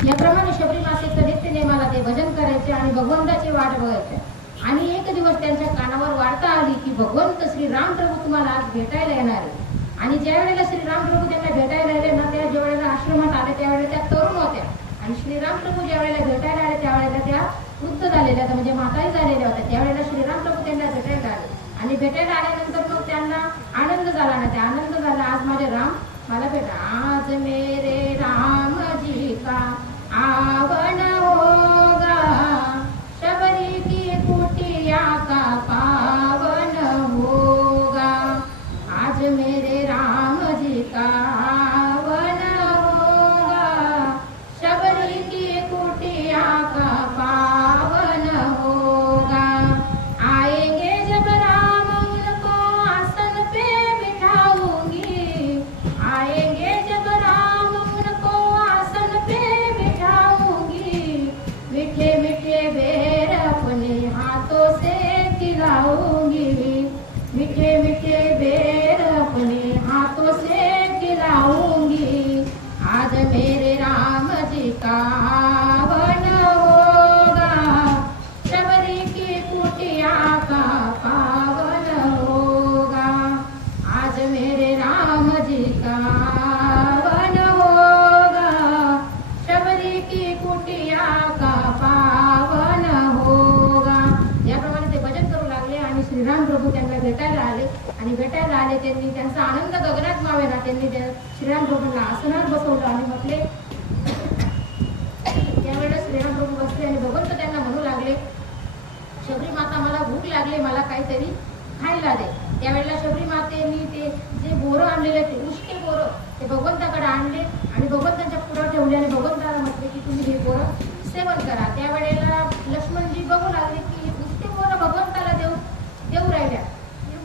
याप्रमाणे शबरी मातेचं नित्य नेमाला ते भजन करायचे आणि भगवंताची वाट बघायचे. आणि एक दिवस त्यांच्या कानावर वार्ता आली की भगवंत श्रीराम प्रभू तुम्हाला आज भेटायला येणार आहे. आणि ज्या वेळेला श्रीराम प्रभू त्यांना भेटायला आले ना, त्या ज्या वेळेला आश्रमात आले त्यावेळेला त्या तरुण होत्या. आणि श्रीराम प्रभू ज्या वेळेला भेटायला आले त्यावेळेला त्या वृद्ध झालेल्या होत्या, म्हणजे म्हातारी झालेल्या होत्या. त्यावेळेला श्रीराम प्रभू त्यांना भेटायला आले. आणि भेटायला आल्यानंतर मग त्यांना आनंद झाला ना, त्या आनंद झाला आज माझे राम मला भेटा. आज मेरे राम जी का आवन होगा, शबरी की कुटिया का पावन होगा. आज मेरे राम जी का आवन होगा, शबरी की कुटिया का पावन होगा. आएंगे जब राम उनको आसन पे बिठाऊंगी. आएंगे जब राम उनको आसन पे बिठाऊंगी. मीठे मीठे बेर अपने हाथों से खिलाऊंगी. मीठे मीठे बेर अपने हाथों से खिलाऊंगी. आज मेरे राम जी का आवन होगा, शबरी की कुटिया का पावन होगा. आज मेरे राम जी का आवन होगा, शबरी की कुटिया का पावन होगा. याप्रमाणे ते भजन करू लागले आणि श्रीराम प्रभू त्यांना भेटायला आले. आणि भेटायला आले त्यांनी त्यांचा आनंद गगनात मावेना. त्यांनी श्रीराम प्रभूंना आसनावर बसवलं आणि म्हटले. त्यावेळेस श्रीराम प्रभू बसले आणि भगवंत त्यांना म्हणू लागले, शबरी माता मला भूक लागली, मला काहीतरी खायला दे. त्यावेळेला शबरी मातेनी ते जे बोरं आणलेले ते उष्टे बोरं ते भगवंताकडे आणले आणि भगवंतांच्या पुढे ठेवले आणि भगवंताला म्हटले की तुम्ही हे बोरं सेवन करा. त्यावेळेला लक्ष्मणजी बघू लागले की उष्टे बोरं भगवंताला देऊ राहिल्या.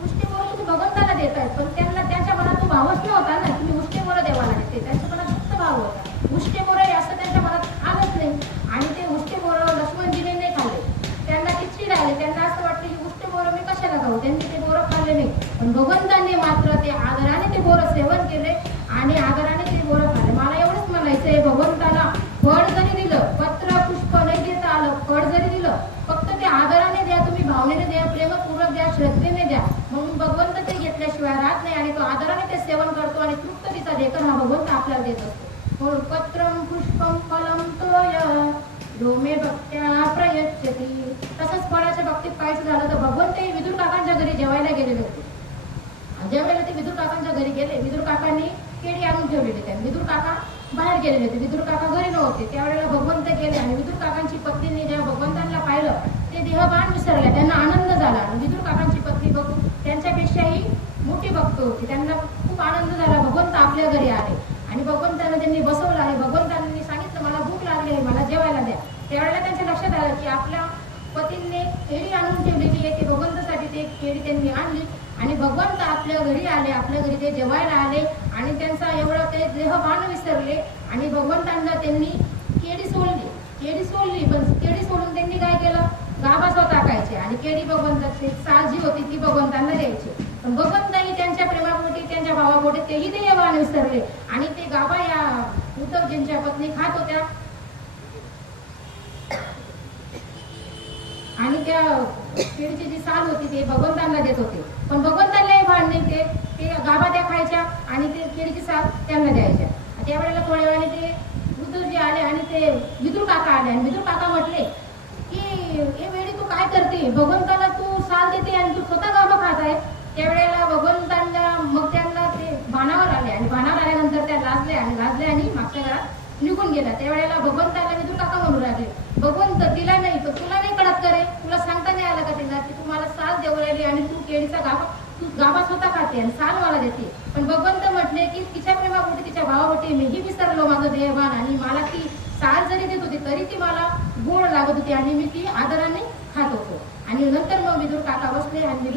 उष्टे बोरं तुम्ही भगवंताला देतायत, पण त्यांना त्याच्या मनात तो भावच नव्हता ना, तुम्ही उष्टे बोरं देवाला देते. त्यांच्या मनात फक्त भाव होता. उष्टे बोरं आहे असं त्यांच्या मनात आलंच नाही. आणि ते उष्टे बोरं लक्ष्मणजीने नाही खाल्ले. त्यांना ते चिड आले. त्यांना असं वाटलं की उष्टे बोरं मी कशाला खाऊ. त्यांनी ते बोरं खाल्ले नाही. पण भगवंतांनी मात्र ते आदराने ते बोरं सेवन केले आणि आदराने ते बोरं खाल्ले. मला एवढंच म्हणायचंय, भगवंताला फळ जरी दिलं, पत्र पुष्प नाही देता आलं, फळ जरी दिलं, फक्त ते आदराने द्या, तुम्ही भावनेने द्या, प्रेमपूर्वक द्या, श्रद्धेने द्या. म्हणून भगवंत ते घेतल्याशिवाय राहत नाही आणि तो आदराने ते सेवन करतो आणि तृप्ततेचा देखण हा भगवंत आपल्याला देत असतो. म्हणून पत्रम पुष्पम फलम तोय यो मे भक्त्या प्रयच्छति. तसंच फळाच्या बाबतीत पाहायचं झालं तर भगवंतही विदुर काकांच्या घरी जेवायला गेलेले होते. ज्या वेळेला ते विदुर काकांच्या घरी गेले, विदुर काकांनी केळी आणून ठेवलेली. त्या विदुर काका बाहेर गेलेले होते, विदुर काका घरी नव्हते. त्यावेळेला भगवंत गेले आणि विदुर काकांची पत्नीने जेव्हा भगवंतांना पाहिलं ते देहभान विसरल्या. त्यांना आनंद झाला. विदुर काकांची पत्नी बघून त्यांच्यापेक्षाही मोठी भक्त होती, त्यांना खूप आनंद झाला. भगवंत आपल्या घरी आले आणि भगवंतांना त्यांनी बसवलं आणि भगवंतांनी सांगितलं मला भूक लागली आहे, मला जेवायला द्या. त्यावेळेला त्यांच्या लक्षात आलं की आपल्या पतींनी केळी आणून ठेवलेली आहे, ते भगवंतासाठी ते केळी त्यांनी आणली आणि भगवंत आपल्या घरी आले, आपल्या घरी ते जेवायला आले आणि त्यांचा एवढं ते देहभान विसरले आणि भगवंतांना त्यांनी केळी सोडली. पण केळी सोडून त्यांनी काय केलं, गाभा स्वतः खायचे आणि केळी भगवंताची साल जी होती ती भगवंतांना द्यायची. पण भगवंतांनी त्यांच्या प्रेमापोटी, त्यांच्या भावापोटी तेही देहभान विसरले आणि ते गाभा या उद्धवजींच्या पत्नी खात होत्या आणि त्या केळीची जी साल होती ते भगवंतांना देत होते. पण भगवंतांनाही भान नाही, ते गाभा त्या खायच्या आणि ते केळीची साल त्यांना द्यायच्या. त्यावेळेला थोड्या वेळाने ते उद्धवजी आले आणि ते विदुर काका आले आणि विदुर काका म्हटले की हे वेळी तू काय करते, भगवंताला तू साल देते आणि तू स्वतः गाभा खात आहे. त्यावेळेला भगवंतांना मग त्यांना ते भानावर आले आणि भानावर आल्यानंतर त्या लाजल्या आणि मागच्या घरात निघून गेल्या. त्यावेळेला भगवंतांना विदुर काका म्हणू लागले, भगवंत तिला नाही तर तुला नाही कळत करे, तुला सांगता नाही आलं का तिला की तू मला साल देऊ राहिली आणि तू केळीचा गाभा स्वतः खाते आणि साल मला देते. पण भगवंत म्हटले की तिच्या प्रेमापोटी, तिच्या भावापोटी मीही विसरलो माझं देहभान आणि मला ती साल जरी देत होती तरी ती मला गोड लागत होती आणि मी ती आदराने खात होतो. आणि नंतर मग विदुर काका बसले आणि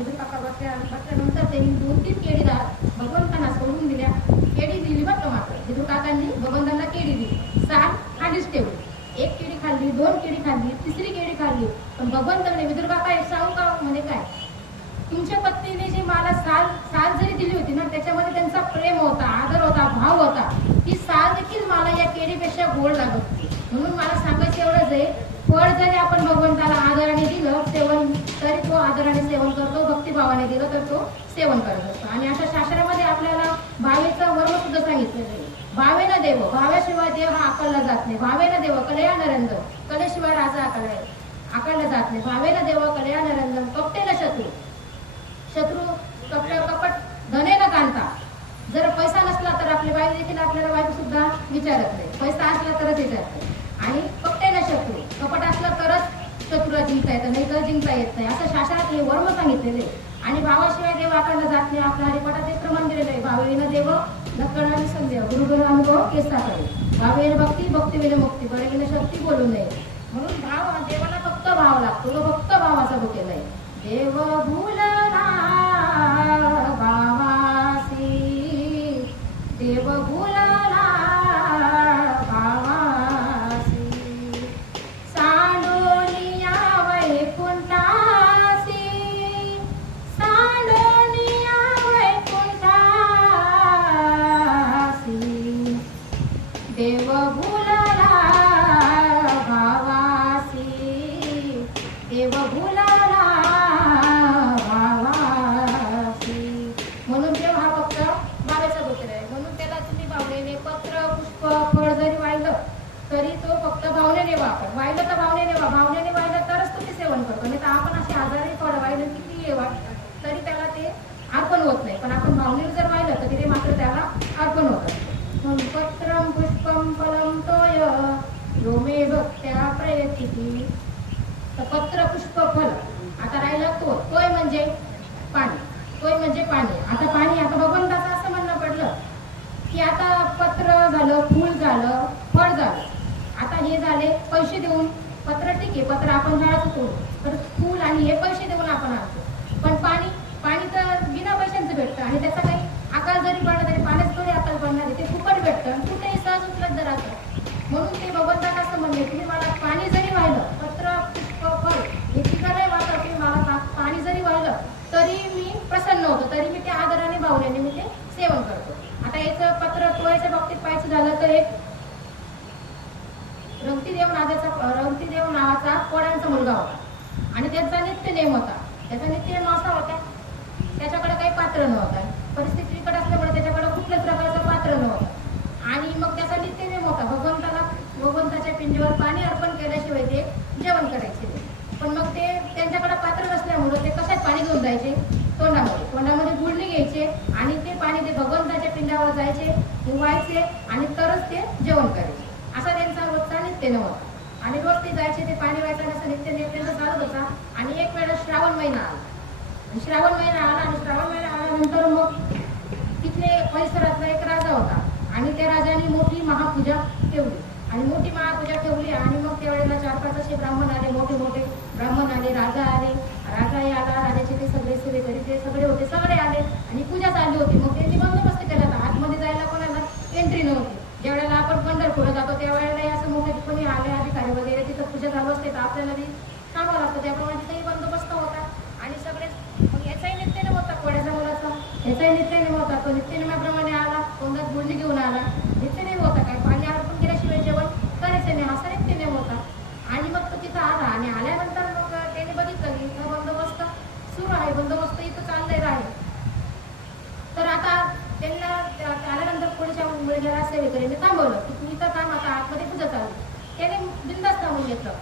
बसल्यानंतर त्यांनी 2-3 केळी भगवंतांना सोडून दिल्या. केळी दिली बघ मात्र विदुर काकांनी भगवंतांना केळी दिली, साल खालीच ठेवली. 1 केळी खाल्ली, 2 केळी खाल्ली, 3री केळी खाल्ली. पण भगवंत म्हणे विदुर काका एक सांगू का, म्हणजे काय, तुमच्या पत्नीने जी मला साल जरी दिली होती ना त्याच्यामध्ये त्यांचा प्रेम होता, आदर होता, भाव होता. ती साल देखील मला या केळीपेक्षा गोड लागत होती. म्हणून मला सांगायचं एवढंच आहे, फळ जरी आपण भगवंताला आदराने दिलं सेवन तरी तो आदराने सेवन करतो, भक्तिभावाने दिलं तर तो सेवन करत असतो. आणि अशा शास्त्रामध्ये आपल्याला भावेचं वर्म सुद्धा सांगितलेलं आहे. भावेनं देव, भाव्याशिवाय देव हा आकलला जात नाही. भावेनं देव कलया नरंद, कलेशिवाय राजा आकलला जात नाही. भावेनं देव कलया नरंद, कपटेला शत्रू कपट धनेला कांता. जर पैसा नसला तर आपली बाई देखील आपल्याला बायको सुद्धा विचारत नाही, पैसा असला तरच विचारते. आणि कपटेला शत्रू, कपट असलं तरच शत्रूला जिंकता येतं, नाही तर जिंकता येत नाही, असं शास्त्रात हे वर्म सांगितलेले. आणि भावाशिवाय देव आकडला जात नाही. आपल्या हरिपाठात एक प्रमाण दिलेलं आहे, भावेन देव लक्षणाने संदेह गुरुगुरु अनुभव केसा करे, भावेन भक्ती भक्तीविन मुक्ती, बळीन शक्ती बोलू नये. म्हणून भाव देवाला फक्त भाव लागतो, तो फक्त भावाचा भुकेला आहे. देव भूलना भावासी, देव भूलना भावासी, सांडोनिया वैकुंठासी, सांडोनिया वैकुंठासी, देव भूलना भावासी, देव भूलना भावासी. म्हणून देव हा फक्त भावाचा भुकेला आहे. म्हणून त्याला तुम्ही भावनेने पत्र पुष्प फळ जरी वाहिलं तरी तो फक्त भावनेने वाहिलं तर भावनेने वाहिलं तरच तुम्ही सेवन करतो. नाही तर आपण असे आजारी फळ वाहिलं किती तरी त्याला ते अर्पण होत नाही. पण आपण भावनेने जर वाहिलं तर ते मात्र त्याला अर्पण होतं. पत्रम पुष्पम फलम तोय यो मे भक्त्या प्रयतिती. तर पत्र पुष्प फल आता राहिला तोय म्हणजे पाणी. आता पाणी, आता भगवंताचं असं म्हणणं पडलं की आता पत्र झालं, फूल झालं, फळ झालं. आता हे झाले पैसे देऊन. पत्र ठीक आहे, पत्र आपण झाडाचं तोडू, तर फूल आणि हे पैसे देऊन आपण आणतो. पण पाणी तर बिना पैशांचं भेटतं आणि त्याचा काही आकार जरी पडला तरी पाण्याच थोडी आकार पडणार आहे, ते फुकट भेटतं आणि कुठेही सहज उपलब्ध राहतं. म्हणून ते भगवंताला असं म्हणले, तुम्ही मला पाणी जरी वाहिलं, पत्र पुष्प फळ हे ठिकाणी वाटतं, तुम्ही मला पाणी जरी वाहिलं तरी मी प्रसन्न होतो, तरी मी ते आदराने भावनेने मी ते सेवन करतो. आता याचं पत्र तोयाच्या बाबतीत पाहायचं झालं तर एक रंगतीदेव नावाचा कोळ्यांचा मुलगा होता आणि त्याचा नित्यनेम होता. त्याचा नित्यनेम असा होता, त्याच्याकडे काही पात्र नव्हतं, परिस्थिती बिकट असल्यामुळे त्याच्याकडे कुठल्याच प्रकारचं पात्र नव्हतं. आणि मग त्याचा नित्यनेम होता भगवंताच्या पिंडीवर पाणी अर्पण केल्याशिवाय ते जेवण करायचे. पण मग ते त्यांच्याकडे पात्र नसल्यामुळे ते कशात पाणी घेऊन जायचे, तोंडामध्ये गुळणी घ्यायचे आणि ते पाणी ते भगवंताच्या पिंडावर जायचे हे व्हायचे आणि तरच ते जेवण करायचे. असा त्यांचा रोजचा नित्य नव्हता. आणि रोज ते जायचे, ते पाणी व्हायचं असं नित्य त्यांचा चालत होता. आणि एक वेळा श्रावण महिना आला, श्रावण महिना आला आणि श्रावण महिना आल्यानंतर मग तिथले परिसरातला एक राजा होता आणि त्या राजाने मोठी महापूजा ठेवली आणि मोठी महापूजा ठेवली. आणि मग त्यावेळेला 4-5 असे ब्राह्मण आले, मोठे मोठे ब्राह्मण आले, राजा आले, राजाही आला, राजाचे ते सगळे सेवेकरी ते सगळे होते, सगळे आले आणि पूजा चालली होती. मग त्यांनी बंदोबस्त केला होता, आतमध्ये जायला कोणाला एंट्री नव्हती. ज्यावेळेला आपण पंढरपूरला जातो त्यावेळेला असं मोठे कोणी आले अधिकारी वगैरे तिथं पूजा चालू असते तर आपल्याला ती थांबावं लागतं. त्याप्रमाणे तिथेही बंदोबस्त होता आणि सगळे. मग याचाही नित्य होता, कोड्याच्या मुलाचा याचाही नित्य होता. तो नित्यनेमाप्रमाणे आला, तोंडात गुंडी घेऊन आला. नित्यनेम होता काय, पाणी अर्पण केल्याशिवाय जेवण करायचं नाही, असा नित्यनेम होता. आणि मग तो तिथं आला आणि आल्यानंतर मग त्याने बघितलं की इथं बंदोबस्त सुरू आहे, बंदोबस्त इथं चाललेला आहे. तर आता त्यांना आल्यानंतर पुढच्या मुलग्याला सेवेकरीने थांबवलं की तू इथं थांब, आता आतमध्ये पूजा चालू. त्याने बिंदास थांबून घेतलं.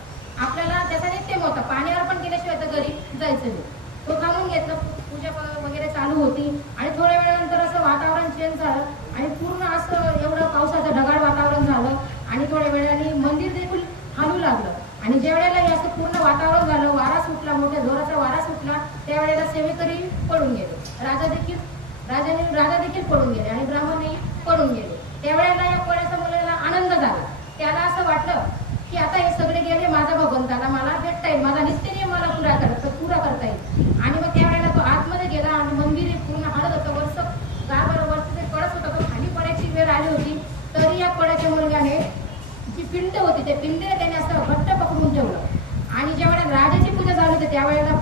आपल्याला त्याचा नित्यम होता, पाणी अर्पण केल्याशिवाय तर घरी जायचं नाही. तो थांबून घेतलं, पूजा वगैरे चालू होती. आणि थोड्या वेळानंतर असं वातावरण चेंज झालं आणि पूर्ण असं एवढं पावसाचं ढगाळ वातावरण झालं आणि थोड्या वेळाने मंदिर देखील हलू लागलं. आणि ज्या वेळेला हे असं पूर्ण वातावरण झालं, वारा सुटला, मोठ्या जोराचा वारा सुटला, त्यावेळेला सेवेकरी पडून गेले, राजा देखील पडून गेले आणि ब्राह्मणही पडून गेले. त्यावेळेला या कोड्याच्या मुलाला आनंद झाला. त्याला असं वाटलं की आता हे सगळे गेले, माझा भगवंताला मला भेटता येईल, माझा नित्यनियम मला पुरा करता येईल. आणि मग त्यावेळेला तो आतमध्ये गेला आणि मंदिर पूर्ण हळद होतं, वरचं जे कळस होता तो खाली पडायची वेळ आली होती. तरी या कोड्याच्या मुलग्याने जी पिंड होती त्या पिंडीला त्याने असं घट्ट पकडून ठेवलं. आणि ज्यावेळेला राजाची पूजा झाली होती त्यावेळेला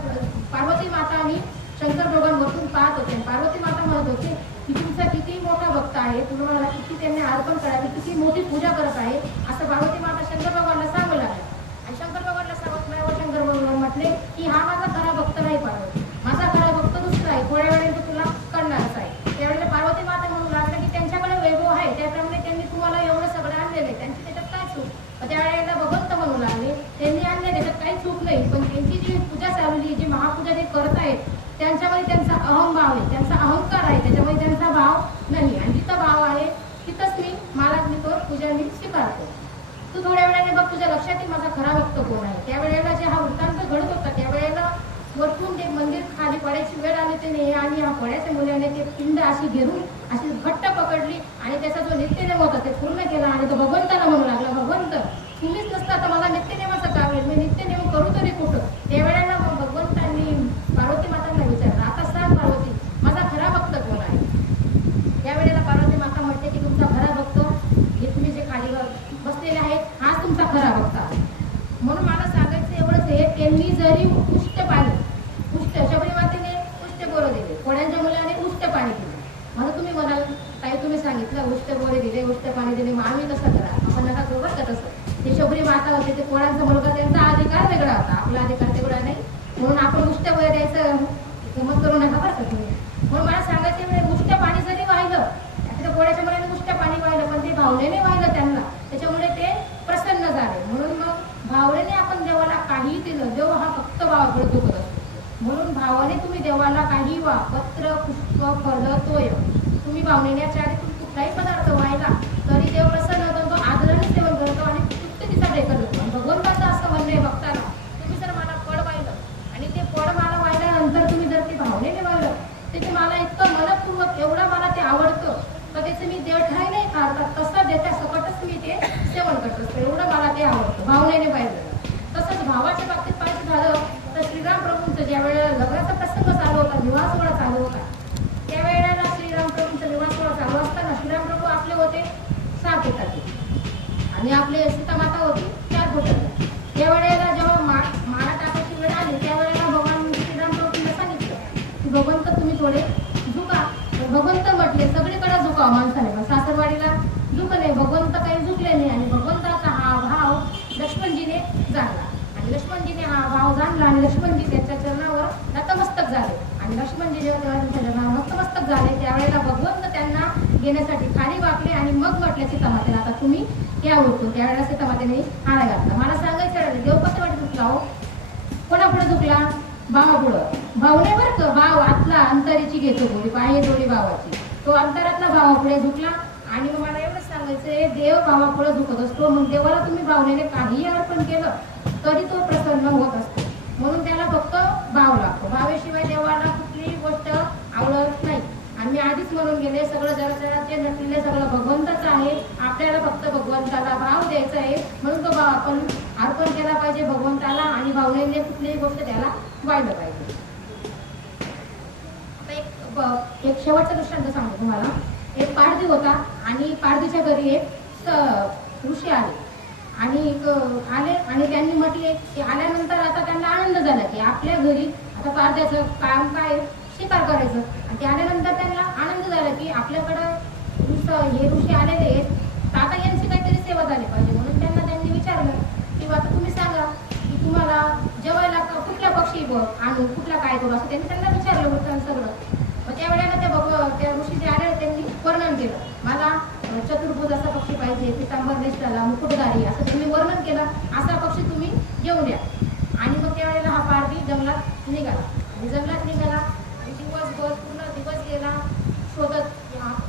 पार्वती माता आणि शंकर भगवान वरतून पाहत होते. पार्वती माता म्हणत होते की तुमचा किती मोठा भक्त आहे, तुम्हाला किती त्यांनी अर्पण करावे, किती मोठी पूजा करत आहे, असं पार्वती माता शंकर भगवानला सांगू लागले. आणि शंकर भगवानला सांगितल्यावर शंकर भगवान म्हटले की हा माझा खरा भक्त नाही पार्वती, माझा खरा भक्त दुसरा आहे, थोड्या वेळेने तो तुला करणारच आहे. त्यावेळेला पार्वती माता म्हणू लागला की त्यांच्याकडे वैभव आहे, त्याप्रमाणे त्यांनी तुम्हाला एवढं सगळं आणलेलं आहे, त्यांची त्याच्यात काय चूक. त्यावेळेला भगवंत म्हणू लागले त्यांनी आणले, त्याच्यात काही चूक नाही, पण त्यांची जी पूजा चालली, जी महापूजा ते करत आहेत त्यांच्यामध्ये त्यांचा अहंभाव आहे, त्यांचा अहंकार आहे, त्याच्यामध्ये त्यांचा भाव नाही. आणि जिथं भाव आहे तिथंच मला तो पूजा मी स्वीकारतो. तू थोड्या वेळाने बघ, तुझ्या लक्षात येईल माझा खरा भक्त कोण आहे. त्यावेळेला जे हा वृत्तांत घडत होता त्यावेळेला वरतून ते मंदिर खाली पडायची वेळ आली त्याने आणि ह्या कोड्याच्या मुलाने ते पिंड अशी घेऊन अशी घट्ट पकडली आणि त्याचा जो नित्यनेम होता ते पूर्ण केला. आणि तो भगवंताला म्हणू लागला, भगवंत तुम्हीच नसता तर मला नित्यनेमाचं काम आहे, मी नित्यनेम करू तरी कुठं. त्यावेळेला मग भगवंतांनी पार्वती मातांना विचारलं, आता सांग पार्वती माझा खरा भक्त कोण आहे. त्यावेळेला पार्वती माता म्हणते की तुमचा खरा भक्त हे तुम्ही जे खाली बसलेले आहेत हाच तुमचा खरा भक्त आहे. म्हणून मला सांगायचं एवढंच आहे, त्यांनी जरी उष्ट पाणी शबरी मातेने उष्ट बोरं दिले, कोड्यांच्या मुलाने उष्ट पाणी दिले. म्हणून तुम्ही म्हणाल ताई तुम्ही सांगितलं उष्ट बोरे दिले, उष्ट पाणी दिले, मग आम्ही कसं करा, आपण नका सोबत का तसं. ते शबरी माता होते, ते कोड्यांचा मुलगा, त्यांचा अधिकार वेगळा होता, आपला अधिकार तेवढा नाही. म्हणून आपण उष्ट बोरे द्यायचं गमत करू नका बरं का तुम्ही. म्हणून मला सांगायचं उष्ट पाणी जरी वाहिलं, त्या कोड्याच्या मुलाने उष्ट पाणी वाहिलं पण ते भावनेने वाहिलं त्यांना, त्याच्यामुळे ते प्रसन्न झाले. म्हणून मग भावनेने आपण देवाला काही दिलं, देव हा फक्त भावाकडे झुकत असतो. म्हणून भावाने तुम्ही देवाला काही वा, पत्र पुष्प फल तोय, तुम्ही भावनेच्या आधी तुम्ही कुठलाही पदार्थ व्हायला तरी देव प्रसन्न होतो, तो आदराने सेवन करतो आणि तृप्तीचा ढेकर होतो. भगवंताचं असं म्हणणं आहे भक्ताला, तुम्ही जर मला फळ वाहिलं आणि ते फळ मला वाहिल्यानंतर तुम्ही जर ते भावनेने वाहिलं, त्याचे मला इतकं मनपूर्वक एवढं मला ते आवडतं तर त्याचं मी देवठाई नाही काढतात, तसं देत्या सकटच मी ते सेवन करत असतो, एवढं मला ते आवडतं भावनेने पाहिलं. तसंच भावाच्या बाबतीत पाहिजे झालं तर श्रीराम प्रभूंचं ज्या वेळेला लग्नाचा प्रसंग चालू होता, विवाह सोहळा चालू होता, त्यावेळेला श्रीराम प्रभूंचा विवाह सोहळा चालू असताना श्रीराम प्रभू आपले होते 6 फुटाचे आणि आपले सीतामाता होती 4 फुटाची. त्यावेळेला जेव्हा माळा टाकायची वेळ आली त्यावेळेला भगवान श्रीराम प्रभूंना सांगितलं की भगवंत तुम्ही थोडे झुका. भगवंत म्हटले सगळीकडे झुकावं माणसाने, पण सासरवाडीला झुकले, भगवंत काही झुकले नाही. आणि भगवंताचा हा भाव लक्ष्मणजीने जाणला आणि लक्ष्मणजीने हा भाव जाणला आणि लक्ष्मणजी त्याच्या चरणावर नतमस्तक झाले. आणि लक्ष्मणजी जेव्हा त्यांच्या चरणावर नतमस्तक झाले त्यावेळेला भगवंत त्यांना घेण्यासाठी खाली वाकले आणि मग म्हटले सीतामातेला आता तुम्ही या होतो. त्यावेळेला सीतामातेने हारा घातला. मला सांगायचं देव कसं वाटत झुकला हो, कोणापुढे झुकला, भावापुढं. भावने बरं का, भाव आतला अंतरीची घेतो गोडी, बाह्य जोडी भावाची, तो अंतरातला भावापुढे झुकला आणि मग मला एवढंच सांगायचंय, देव भावापुढे झुकत असतो. मग देवाला तुम्ही भावनेने काहीही अर्पण केलं तरी तो प्रसन्न होत असतो. म्हणून त्याला फक्त भाव लागतो. भावेशिवाय देवाला कुठलीही गोष्ट आवडत नाही. आणि मी आधीच म्हणून गेले, सगळं जगचे नटलेले सगळं भगवंताच आहे. आपल्याला फक्त भगवंताला भाव द्यायचा आहे. म्हणून तो भाव आपण अर्पण केला पाहिजे भगवंताला आणि भावनेने कुठलीही गोष्ट त्याला वाढलं पाहिजे. एक शेवटचा दृष्टांत सांगतो तुम्हाला. एक पारधी होता आणि पारधीच्या घरी एक ऋषी आले आणि आले आणि त्यांनी म्हटले की आल्यानंतर आता त्यांना आनंद झाला की आपल्या घरी आता पारध्याचं काम काय, शिकार करायचं. आणि ते आल्यानंतर त्यांना आनंद झाला की आपल्याकडं हे ऋषी आलेले आहेत, तर आता यांची काहीतरी सेवा झाली पाहिजे. म्हणून त्यांनी विचारलं की आता तुम्ही सांगा की तुम्हाला जेवायला कुठल्या पक्षी आणू, कुठला काय करू, असं त्यांना विचारलं होतं सगळं. मग त्यावेळेला त्या ऋषी जे आले त्यांनी वर्णन केलं, मला चतुर्भुज असा पक्षी पाहिजे, पितांबर नेसलेला, मुकुटधारी, असं त्यांनी वर्णन केलं. असा पक्षी तुम्ही घेऊन या. आणि मग त्यावेळेला हा पारधी जंगलात निघाला आणि जंगलात निघाला आणि दिवसभर पूर्ण दिवस गेला शोधत,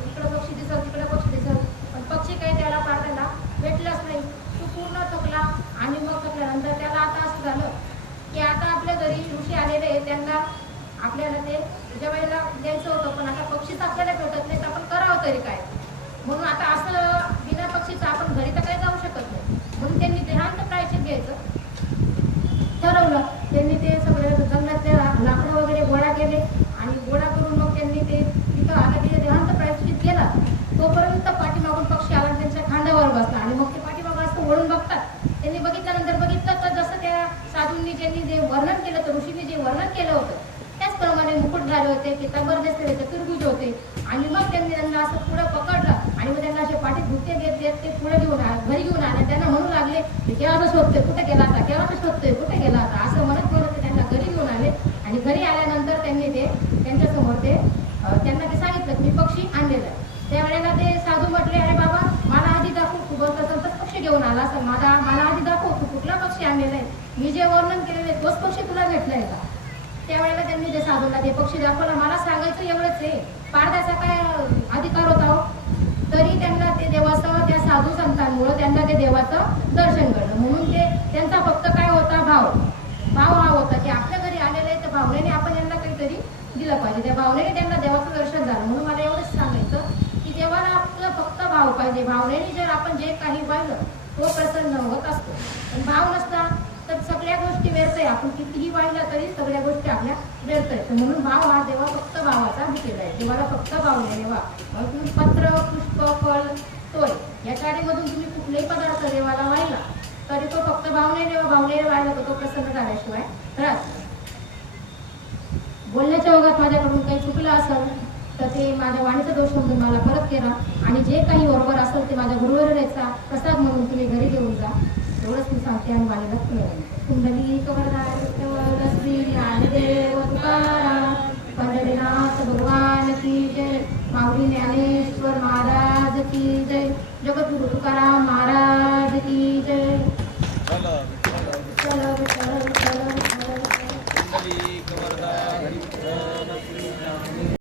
इकडं पक्षी दिसत तिकडे पक्षी दिसत, पण पक्षी काही त्याला पारध्याला भेटलाच नाही. तो पूर्ण थकला आणि मग थकल्यानंतर त्याला आता असं झालं की आता आपल्या घरी ऋषी आलेले आहेत, त्यांना आपल्याला ते जेवायला द्यायचं होतं, पण आता पक्षीच आपल्याला भेटत नाही, तर आपण करावं तरी काय. म्हणून आता असं बिना पक्षीचं आपण घरी तर काही जाऊ शकत नाही. म्हणून त्यांनी देहांत प्रायश्चित घ्यायचं ठरवलं. त्यांनी ते सगळे जंगलातले लाकडं वगैरे गोळा केले आणि गोळा करून मग त्यांनी ते तिथं आला की देहांत प्रायश्चित केला. तोपर्यंत पाठीमागून पक्षी आला त्यांच्या खांद्यावर बसला आणि मग ते पाठीमागं असं वळून बघतात. त्यांनी बघितल्यानंतर बघितलं तर जसं त्या साधूंनी ज्यांनी जे वर्णन केलं होतं, ऋषींनी जे वर्णन केलं होतं त्याचप्रमाणे मुकुट झाले होते, पितांबर नेसलेले चतुर्भुज होते. आणि मग त्यांना असं पुढं पकडलं आणि मग त्यांना असे पाठीत भुके देत ते पुढे घरी घेऊन आले. त्यांना म्हणू लागले की केव्हा शोधतोय, कुठे गेला आता, केव्हा शोधतोय, कुठे गेला आता, असं म्हणत ते त्यांना घरी घेऊन आले. आणि घरी आल्यानंतर त्यांनी ते त्यांच्यासमोर त्यांना ते सांगितलं की मी पक्षी आणलेला आहे. त्यावेळेला ते साधू म्हटले, अरे बाबा मला आधी दाखव, तू बोलत असेल तर पक्षी घेऊन आला असं, मला आधी दाखव तू कुठला पक्षी आणलेला आहे, मी जे वर्णन केलेलं आहे तोच पक्षी तुला भेटलाय का. त्यावेळेला त्यांनी ते साधूला ते पक्षी दाखवला. मला सांगायचं एवढंच आहे, पारध्याचा काय अधिकार होता हो, तरी त्यांना ते देवाचं, त्या साधू संतांमुळे त्यांना ते देवाचं दर्शन घडलं. म्हणून ते त्यांचा फक्त काय होता, भाव हा होता की आपल्या घरी आलेले आहे तर भावनेने आपण यांना काहीतरी दिलं पाहिजे. त्या भावनेने त्यांना देवाचं दर्शन झालं. म्हणून मला एवढंच सांगायचं की देवाला आपलं फक्त भाव पाहिजे. भावनेने जर आपण जे काही पाहिलं तो प्रसन्न होत असतो. पण भाव नसला तर सगळ्या गोष्टी व्यर्थ आहे. आपण कितीही वाहिलं तरी सगळ्या गोष्टी आपल्या व्यर्थ आहेत. म्हणून भाव हा देवा फक्त भावाचा भुकेला आहे. देवाला फक्त भावनेने वा. मग तुम्ही पत्र, पुष्प, फळ, तोय या चारीमधून तुम्ही कुठलेही पदार्थ देवाला वाहिला तरी तो फक्त भावनेने वाहिला तर तो प्रसन्न झाल्याशिवाय राहत. बोलण्याच्या ओघात माझ्याकडून काही चुकलं असेल तर ते माझ्या वाणीचा दोष समजून मला परत करा. आणि जे काही बरोबर असेल ते माझ्या गुरुवराचा प्रसाद म्हणून तुम्ही घरी घेऊन जा. एवढंच मी सांगते आणि वाणीला कुंडलिक वरदान श्री ज्ञानदेव तुकाराम पंढरीनाथ भगवान की जय. माऊली ज्ञानेश्वर महाराज की जय. जगद्गुरु तुकाराम महाराज